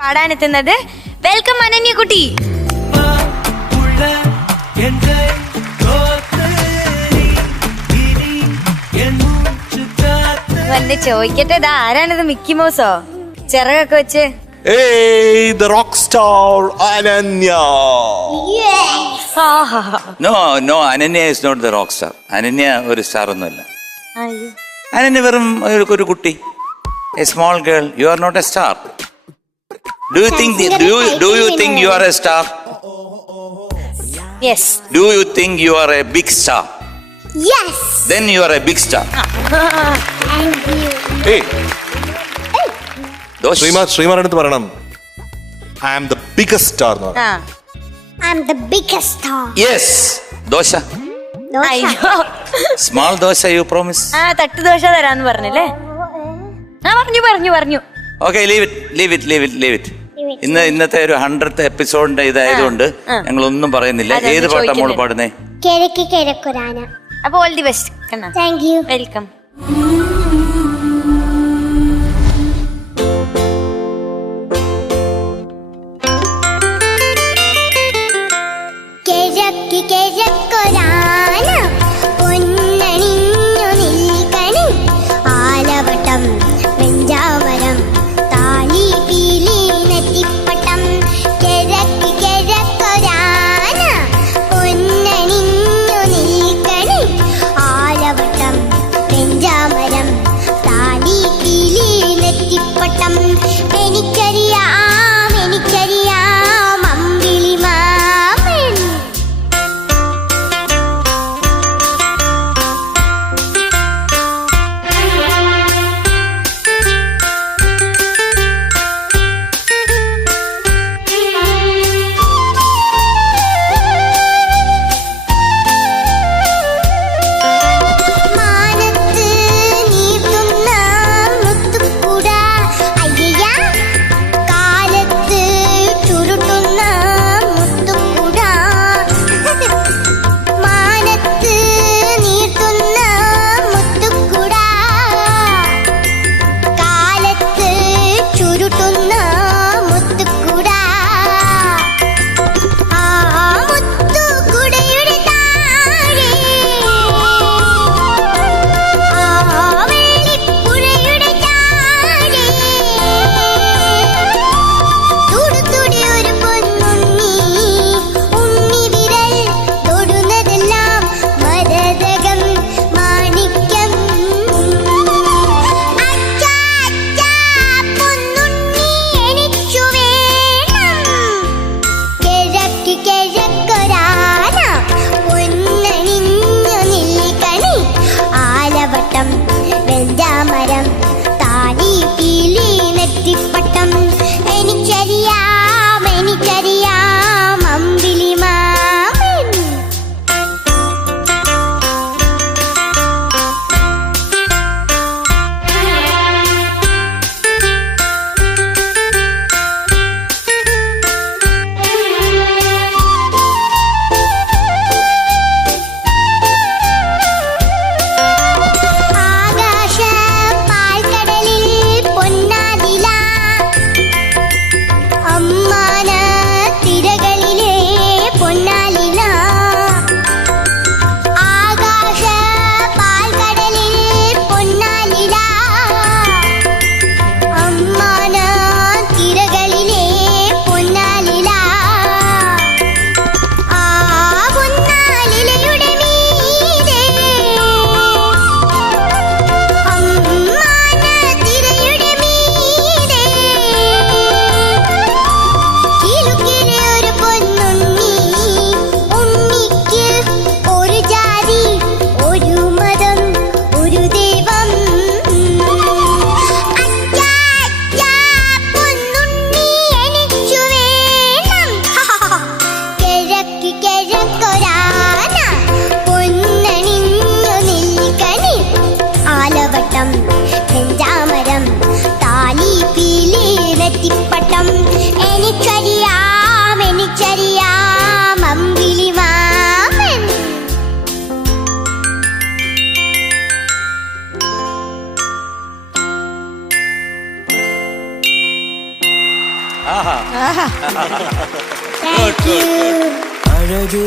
പാടാനെത്തുന്നത്. Welcome അനന്യകുട്ടി. വന്ന് ചോദിക്കട്ടെ, ഇതാ ആരാണിത്? മിക്കി മൗസോ ചിറകൊക്കെ വെച്ച്? Hey, the rock star Ananya. No, Ananya is not the rock star. Ananya ഒരു സ്റ്റാർ ഒന്നുമല്ല. Ananya വെറും ഒരു കുട്ടി. A small girl. You are not a star. Do you think you are a star? Yes. Do you think you are a big star? Yes. Then you are a big star. And you. Hey, Dosh. ശ്രീമാൻ അടുത്ത് പറയണം, I am the biggest star. I'm the biggest star. Yes. Dosha. അയ്യോ, Small dosha you promise? തട്ട് ദോശ തരാന്ന് പറഞ്ഞല്ലേ? പറഞ്ഞു. Okay, leave it. ഇന്നത്തെ ഒരു 100th എപ്പിസോഡിന്റെ ഇതായതുകൊണ്ട് ഞങ്ങൾ ഒന്നും പറയുന്നില്ല. ഏത് പാട്ടാ മോള് പാടുന്നേ? കിഴക്ക് കിഴക്കുരാന. അപ്പൊ all the best. Thank you. Welcome. കിഴക്ക് കിഴക്കുരാന പൊന്നണിഞ്ഞു നിൽക്കണി ആലവട്ടം വെഞ്ചാമരം താലി പീലി നെറ്റിപ്പട്ടം. കിഴക്ക് കിഴക്കുരാന പൊന്നണിഞ്ഞു നിൽക്കണി ആലവട്ടം വെഞ്ചാമരം ആഹാ താങ്ക് യു അഴകേ